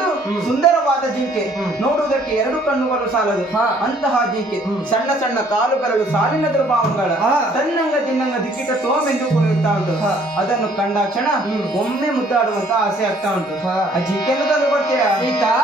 ಒಂದು ಸುಂದರವಾದ ಜಿಂಕೆ, ನೋಡುವುದಕ್ಕೆ 2 ಕಣ್ಣುಗಳು ಸಾಲದು ಅಂತಹ ಜಿಂಕೆ, ಸಣ್ಣ ಸಣ್ಣ ಕಾಲುಗಳು ಸಾಲಿನ ದುರ್ಭಾವಗಳ ತನ್ನಂಗ ತಿನ್ನಂಗ ದಿಕ್ಕಿಟ ತೋಮೆಂದು ಕುಣಿಯುತ್ತಾ ಉಂಟು. ಅದನ್ನು ಕಂಡಾಕ್ಷಣ ಒಮ್ಮೆ ಮುದ್ದಾಡುವಂತ ಆಸೆ ಆಗ್ತಾ ಉಂಟು. ಆ ಜಿಂಕೆಯನ್ನು ತಂದು ಕೊಡ್ತೀರಾ ಸೀತಾ?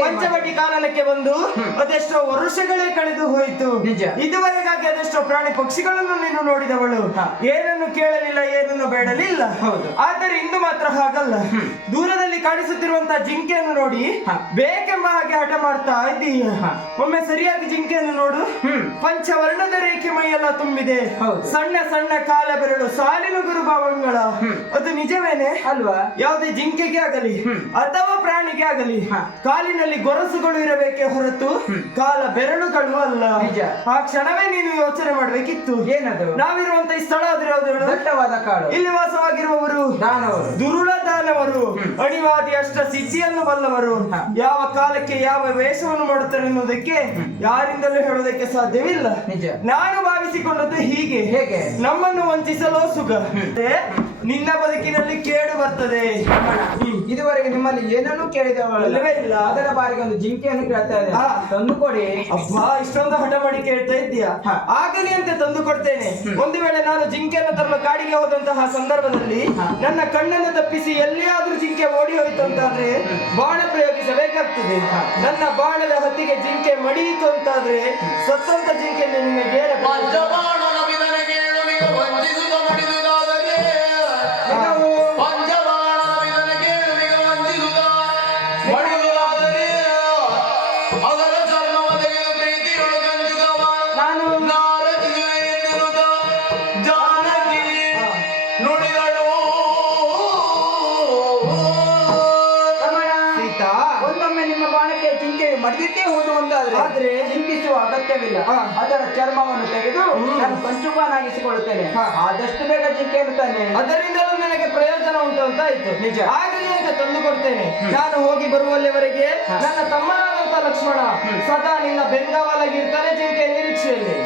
ಪಂಚವಟಿ ಕಾನನಕ್ಕೆ ಬಂದು ಅದೆಷ್ಟೋ ವರ್ಷಗಳೇ ಕಳೆದು ಹೋಯಿತು. ಇದುವರೆಗಾಗಿ ಅದೆಷ್ಟೋ ಪ್ರಾಣಿ ಪಕ್ಷಿಗಳನ್ನು ನೀನು ನೋಡಿದವಳು, ಏನನ್ನು ಕೇಳಲಿಲ್ಲ, ಏನನ್ನು ಬೇಡಲಿಲ್ಲ. ಆದರೆ ಇಂದು ಮಾತ್ರ ಹಾಗಲ್ಲ. ದೂರದಲ್ಲಿ ಕಾಣಿಸುತ್ತಿರುವಂತಹ ಜಿಂಕೆಯನ್ನು ನೋಡಿ ಬೇಕೆಂಬ ಹಾಗೆ ಹಠ ಮಾಡ್ತಾ ಇದ್ದೀಯ. ಒಮ್ಮೆ ಸರಿಯಾಗಿ ಜಿಂಕೆಯನ್ನು ನೋಡು. ಪಂಚವರ್ಣದ ರೇಖೆ ಮೈಯೆಲ್ಲ ತುಂಬಿದೆ, ಸಣ್ಣ ಸಣ್ಣ ಕಾಲ ಬೆರಳು, ಸಾಲಿನ ಗುರುಭಾವಂಗಳ. ಅದು ನಿಜವೇನೆ ಅಲ್ವಾ? ಯಾವುದೇ ಜಿಂಕೆಗೆ ಆಗಲಿ ಅಥವಾ ಪ್ರಾಣಿಗೆ ಆಗಲಿ ಕಾಲಿನಲ್ಲಿ ಗೊರಸುಗಳು ಇರಬೇಕೆ ಹೊರತು ಕಾಲ ಬೆರಳುಗಳು ಅಲ್ಲ. ಆ ಕ್ಷಣವೇ ನೀನು ಯೋಚನೆ ಮಾಡ್ಬೇಕಿತ್ತು. ಏನದು? ನಾವಿರುವಂತ ಈ ಸ್ಥಳ ಆದ್ರೆ ದಟ್ಟವಾದ ಕಾಡು. ಇಲ್ಲಿ ವಾಸವಾಗಿರುವವರು ದಾನವರು, ದುರುಳ ದಾನವರು, ಅಣಿವಾದಿ ಅಷ್ಟ ಸಿದ್ಧಿಯನ್ನು ಬಲ್ಲವರು. ಯಾವ ಕಾಲಕ್ಕೆ ಯಾವ ವೇಷವನ್ನು ಮಾಡುತ್ತಾರೆ ಎನ್ನುವುದಕ್ಕೆ ಯಾರಿಂದಲೂ ಹೇಳುವುದಕ್ಕೆ ಸಾಧ್ಯವಿಲ್ಲ. ನಾನು ಭಾವಿಸಿಕೊಂಡದ್ದು ಹೀಗೆ, ಹೇಗೆ ನಮ್ಮನ್ನು ವಂಚಿಸಲು ಸುಖ ನಿನ್ನ ಬದುಕಿನಲ್ಲಿ ಕೇಡು ಬರ್ತದೆ. ಇದುವರೆಗೆ ನಿಮ್ಮಲ್ಲಿ ಏನನ್ನೂ ಕೇಳಿದವಳಲ್ಲವೇ ಇಲ್ಲ. ಅದರ ಬಾರಿಗೆ ಒಂದು ಜಿಂಕೆಯನ್ನು ಕೇಳ್ತಾ ಇದೆ, ತಂದು ಕೊಡಿ. ಅಬ್ಬಾ, ಇಷ್ಟೊಂದು ಹಠ ಮಾಡಿ ಕೇಳ್ತಾ ಇದ್ದೀಯಾ? ಆಗಲಿ ಅಂತ ತಂದು ಕೊಡ್ತೇನೆ. ಒಂದು ವೇಳೆ ನಾನು ಜಿಂಕೆಯನ್ನು ತರಲು ಕಾಡಿಗೆ ಹೋದಂತಹ ಸಂದರ್ಭದಲ್ಲಿ ನನ್ನ ಕಣ್ಣನ್ನು ತಪ್ಪಿಸಿ ಎಲ್ಲಿಯಾದ್ರೂ ಜಿಂಕೆ ಓಡಿ ಹೋಯ್ತು ಅಂತಾದ್ರೆ ಬಾಣ ಪ್ರಯೋಗಿಸಬೇಕಾಗ್ತದೆ. ನನ್ನ ಬಾಣದ ಹೊತ್ತಿಗೆ ಜಿಂಕೆ ಮಡಿಯಿತು ಅಂತಾದ್ರೆ ಸತ್ತಂತ ಜಿಂಕೆ ನಿಮಗೆ ಮಡಿದಿದ್ದೇ ಹೋದು ಅಂತಾದ್ರೆ ಆದ್ರೆ ಚಿಂತಿಸುವ ಅಗತ್ಯವಿಲ್ಲ. ಅದರ ಚರ್ಮವನ್ನು ತೆಗೆದು ನಾನು ಕಂಚುಕಾನಾಗಿಸಿಕೊಳ್ಳುತ್ತೇನೆ. ಆದಷ್ಟು ಬೇಗ ಜಿಂಕೆಯನ್ನು ತಾನೆ, ಅದರಿಂದಲೂ ನನಗೆ ಪ್ರಯೋಜನ ಉಂಟು ಅಂತ ಆಯ್ತು. ನಿಜ, ಆಗಲಿ ಅಂತ ತಂದು ಕೊಡ್ತೇನೆ. ನಾನು ಹೋಗಿ ಬರುವಲ್ಲಿವರೆಗೆ ನನ್ನ ತಮ್ಮನಾದಂತ ಲಕ್ಷ್ಮಣ ಸದಾ ನಿನ್ನ ಬೆಂಗಾವಲಾಗಿರ್ತಾನೆ ಜಿಂಕೆ ನಿರೀಕ್ಷೆಯಲ್ಲಿ.